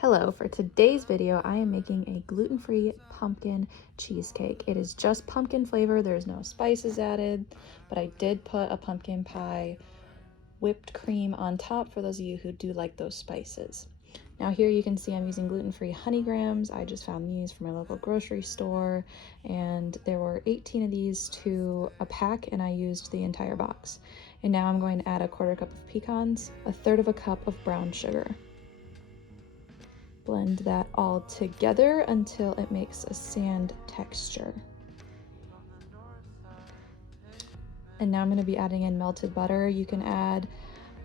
Hello, for today's video, I am making a gluten-free pumpkin cheesecake. It is just pumpkin flavor, there's no spices added, but I did put a pumpkin pie whipped cream on top for those of you who do like those spices. Now here you can see I'm using gluten-free honey grams. I just found these from my local grocery store, and there were 18 of these to a pack, and I used the entire box. And now I'm going to add a 1/4 cup of pecans, 1/3 cup of brown sugar. Blend that all together until it makes a sand texture. And now I'm going to be adding in melted butter. You can add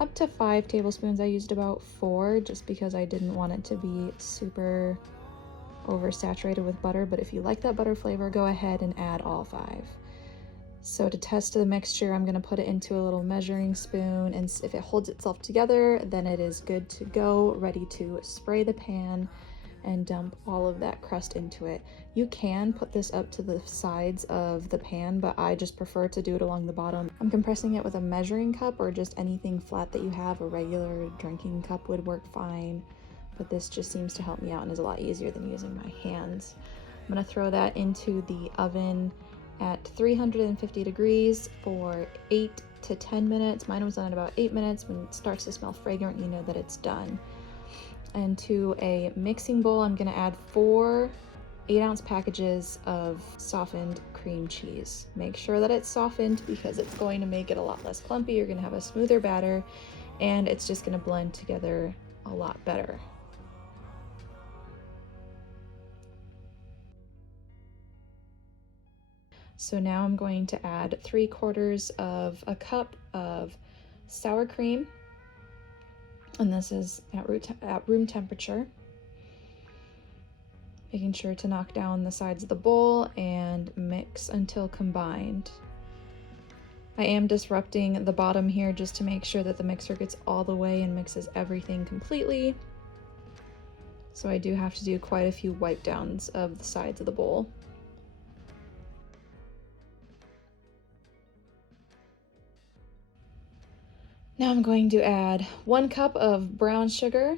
up to 5 tablespoons. I used about 4 just because I didn't want it to be super oversaturated with butter, but if you like that butter flavor, go ahead and add all 5. So to test the mixture, I'm going to put it into a little measuring spoon, and if it holds itself together, then it is good to go, ready to spray the pan and dump all of that crust into it. You can put this up to the sides of the pan, but I just prefer to do it along the bottom. I'm compressing it with a measuring cup or just anything flat that you have. A regular drinking cup would work fine, but this just seems to help me out and is a lot easier than using my hands. I'm going to throw that into the oven at 350 degrees for 8 to 10 minutes. Mine was on at about 8 minutes. When it starts to smell fragrant, you know that it's done. And to a mixing bowl, I'm going to add 4 8-ounce packages of softened cream cheese. Make sure that it's softened because it's going to make it a lot less clumpy. You're going to have a smoother batter, and it's just going to blend together a lot better. So now I'm going to add 3/4 of a cup of sour cream, and this is at room temperature. Making sure to knock down the sides of the bowl and mix until combined. I am disrupting the bottom here just to make sure that the mixer gets all the way and mixes everything completely. So I do have to do quite a few wipe downs of the sides of the bowl. Now I'm going to add 1 cup of brown sugar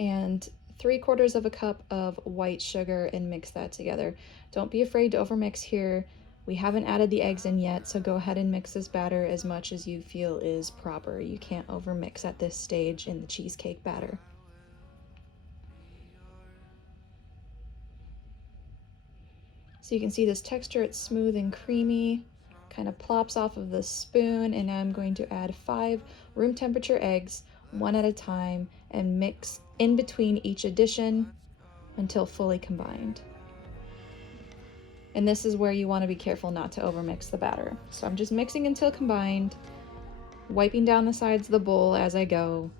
and 3/4 cup of white sugar and mix that together. Don't be afraid to overmix here. We haven't added the eggs in yet, so go ahead and mix this batter as much as you feel is proper. You can't overmix at this stage in the cheesecake batter. So you can see this texture, it's smooth and creamy, kind of plops off of the spoon, and now I'm going to add 5 room temperature eggs, 1 at a time, and mix in between each addition until fully combined. And this is where you want to be careful not to overmix the batter. So I'm just mixing until combined, wiping down the sides of the bowl as I go,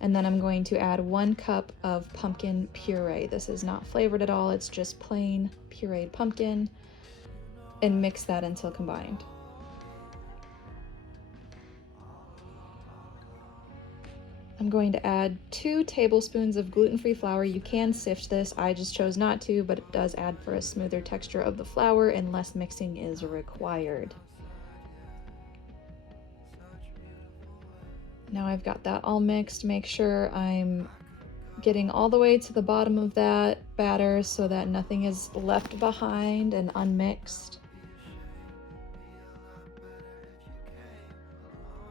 and then I'm going to add 1 cup of pumpkin puree. This is not flavored at all, it's just plain pureed pumpkin, and mix that until combined. I'm going to add 2 tablespoons of gluten-free flour. You can sift this, I just chose not to, but it does add for a smoother texture of the flour and less mixing is required. Now I've got that all mixed. Make sure I'm getting all the way to the bottom of that batter so that nothing is left behind and unmixed.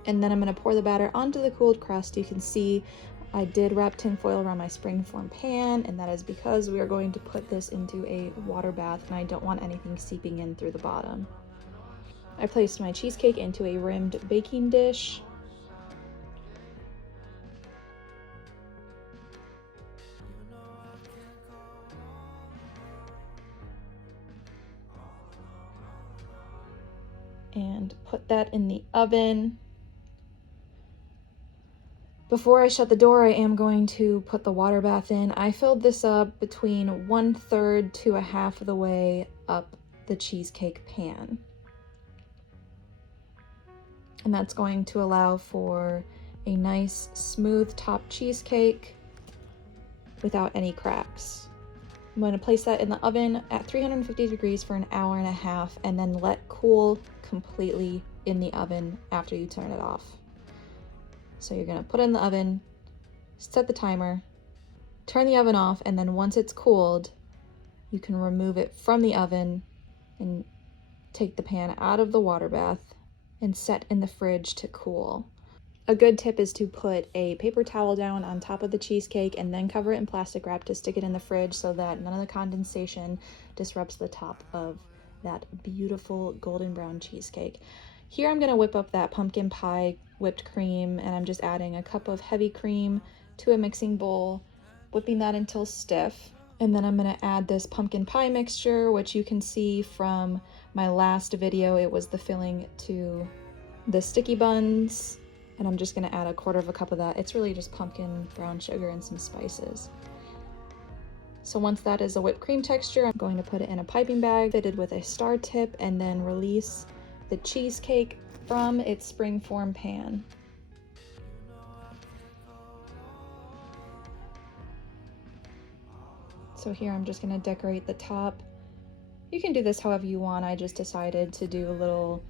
And then I'm going to pour the batter onto the cooled crust. You can see I did wrap tin foil around my springform pan, and that is because we are going to put this into a water bath and I don't want anything seeping in through the bottom. I placed my cheesecake into a rimmed baking dish. And put that in the oven. Before I shut the door, I am going to put the water bath in. I filled this up between 1/3 to a half of the way up the cheesecake pan. And that's going to allow for a nice smooth top cheesecake without any cracks. I'm going to place that in the oven at 350 degrees for 1.5 hours and then let cool completely in the oven after you turn it off. So you're going to put it in the oven, set the timer, Turn the oven off, and then once it's cooled, you can remove it from the oven and take the pan out of the water bath and set in the fridge to cool. A good tip is to put a paper towel down on top of the cheesecake and then cover it in plastic wrap to stick it in the fridge so that none of the condensation disrupts the top of that beautiful golden brown cheesecake. Here I'm going to whip up that pumpkin pie whipped cream, and I'm just adding a cup of heavy cream to a mixing bowl, whipping that until stiff. And then I'm going to add this pumpkin pie mixture, which you can see from my last video. It was the filling to the sticky buns. And I'm just gonna add a quarter of a cup of that. It's really just pumpkin, brown sugar, and some spices. So once that is a whipped cream texture, I'm going to put it in a piping bag fitted with a star tip and then release the cheesecake from its springform pan. So here I'm just gonna decorate the top. You can do this however you want. I just decided to do a little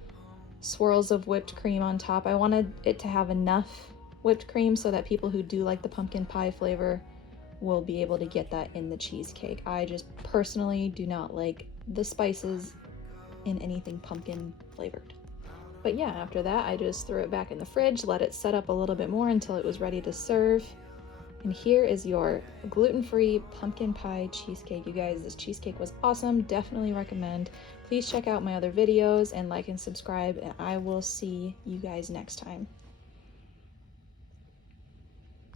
swirls of whipped cream on top. I wanted it to have enough whipped cream so that people who do like the pumpkin pie flavor will be able to get that in the cheesecake. I just personally do not like the spices in anything pumpkin flavored. But yeah, after that, I just threw it back in the fridge, let it set up a little bit more until it was ready to serve. And here is your gluten-free pumpkin pie cheesecake. You guys, this cheesecake was awesome. Definitely recommend. Please check out my other videos and like and subscribe, and I will see you guys next time.